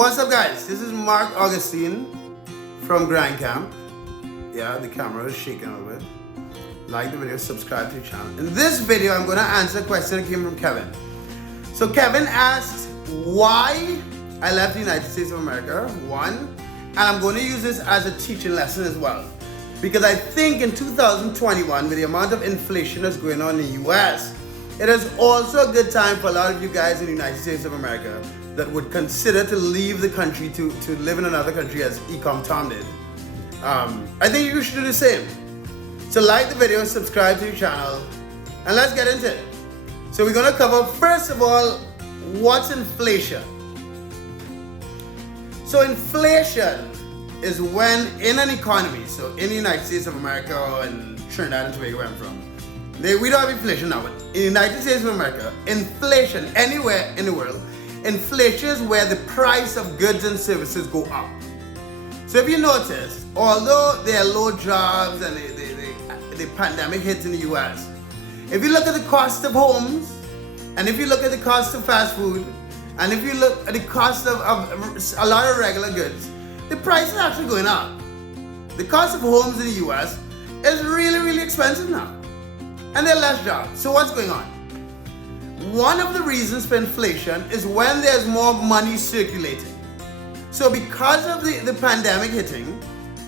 What's up, guys? This is Marc Augustine from Grand Camp. Yeah, the camera is shaking a little bit. Like the video, subscribe to the channel. In this video, I'm going to answer a question that came from Kevin. So Kevin asked why I left the United States of America, one, and I'm going to use this as a teaching lesson as well. Because I think in 2021, with the amount of inflation that's going on in the US, it is also a good time for a lot of you guys in the United States of America that would consider to leave the country to live in another country, as Ecom Tom did. I think you should do the same. So like the video, subscribe to the channel, and let's get into it. So we're going to cover, first of all, what's inflation? So inflation is when in an economy, so in the United States of America or in Trinidad and Tobago where I'm from, we don't have inflation now, but in the United States of America, inflation anywhere in the world, inflation is where the price of goods and services go up. So if you notice, although there are low jobs and the pandemic hits in the US, if you look at the cost of homes, and if you look at the cost of fast food, and if you look at the cost of a lot of regular goods, the price is actually going up. The cost of homes in the US is really, really expensive now. And there are less jobs. So what's going on? One of the reasons for inflation is when there's more money circulating. So because of the pandemic hitting,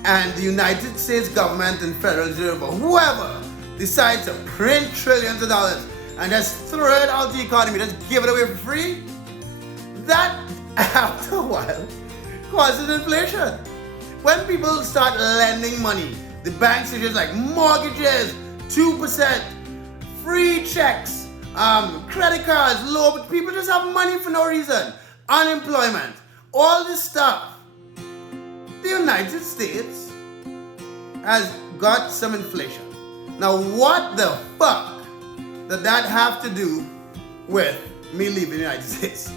and the United States government and Federal Reserve or whoever decides to print trillions of dollars and just throw it out the economy, just give it away for free, that after a while causes inflation. When people start lending money, the banks are just like mortgages, 2%, free checks, credit cards, low, but people just have money for no reason, unemployment, all this stuff. The United States has got some inflation. Now, what the fuck did that have to do with me leaving the United States?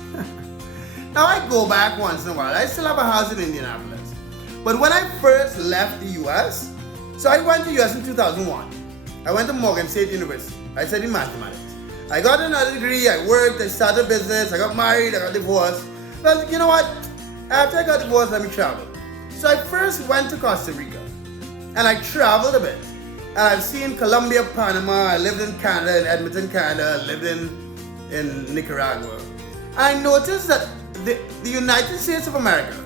Now, I go back once in a while. I still have a house in Indianapolis. But when I first left the US, so I went to the US in 2001. I went to Morgan State University. I studied mathematics. I got another degree, I worked, I started a business, I got married, I got divorced. But you know what? After I got divorced, let me travel. So I first went to Costa Rica, and I traveled a bit. And I've seen Colombia, Panama, I lived in Canada, in Edmonton, Canada, I lived in Nicaragua. I noticed that the United States of America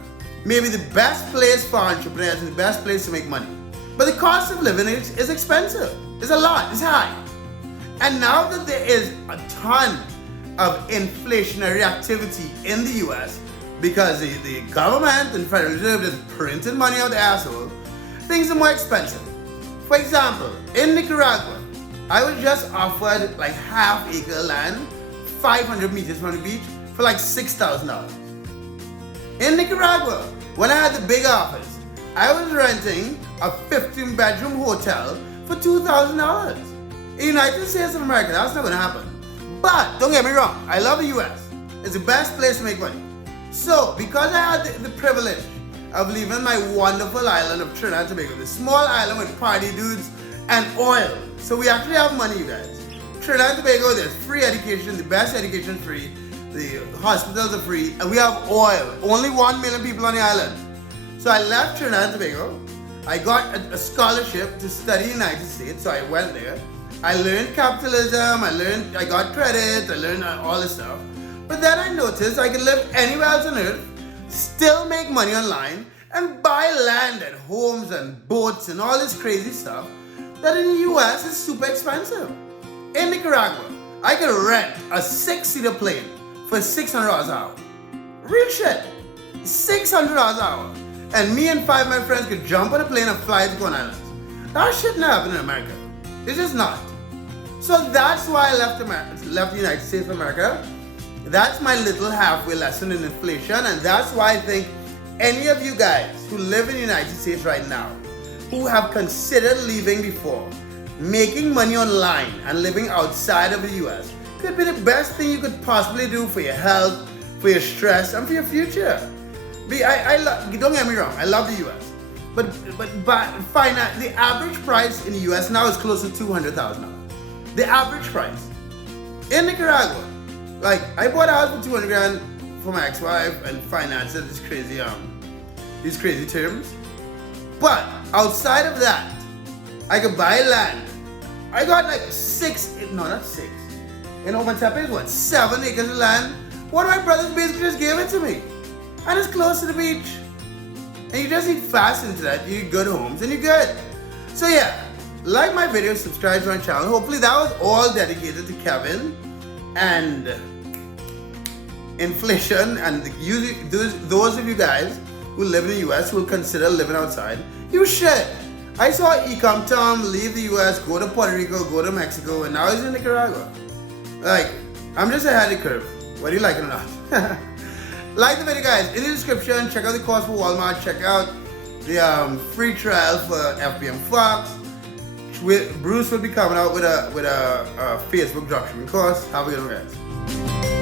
may be the best place for entrepreneurs and the best place to make money. But the cost of living is expensive. It's a lot, it's high. And now that there is a ton of inflationary activity in the US, because the government and Federal Reserve is printing money out the asshole, things are more expensive. For example, in Nicaragua, I was just offered like half-acre land, 500 meters from the beach, for like $6,000. In Nicaragua, when I had the big office, I was renting a 15-bedroom hotel for $2,000. In the United States of America, that's not going to happen. But don't get me wrong, I love the US. It's the best place to make money. So, because I had the privilege of leaving my wonderful island of Trinidad and Tobago, the small island with party dudes and oil. So we actually have money, you guys. Trinidad and Tobago, there's free education, the best education free, the hospitals are free, and we have oil. Only 1 million people on the island. So I left Trinidad and Tobago. I got a scholarship to study in the United States, so I went there. I learned capitalism, I got credit, I learned all this stuff. But then I noticed I could live anywhere else on earth, still make money online, and buy land and homes and boats and all this crazy stuff that in the US is super expensive. In Nicaragua, I could rent a 6-seater plane for $600 an hour. Real shit. $600 an hour. And me and 5 of my friends could jump on a plane and fly to Guan Islands. That shit not happen in America. It's just not. So that's why I left the United States of America. That's my little halfway lesson in inflation, and that's why I think any of you guys who live in the United States right now, who have considered leaving before, making money online and living outside of the US, could be the best thing you could possibly do for your health, for your stress, and for your future. Don't get me wrong, I love the US, but the average price in the US now is close to $200,000. The average price. In Nicaragua, like I bought a house for 200 grand for my ex-wife and finances, these crazy terms. But outside of that, I could buy land. I got like not 6. In Ometepe is what, 7 acres of land? One of my brothers basically just gave it to me. And it's close to the beach. And you just eat fast into that, you eat good homes, and you're good. So yeah, like my video, subscribe to my channel. Hopefully that was all dedicated to Kevin and inflation and those of you guys who live in the US who will consider living outside. You should. I saw Ecom Tom leave the US, go to Puerto Rico, go to Mexico, and now he's in Nicaragua. Like, I'm just ahead of the curve, whether you like it or not. Like the video, guys. In the description, check out the course for Walmart. Check out the free trial for FBM Fox. Bruce will be coming out with a Facebook dropshipping course. Have a good one, guys.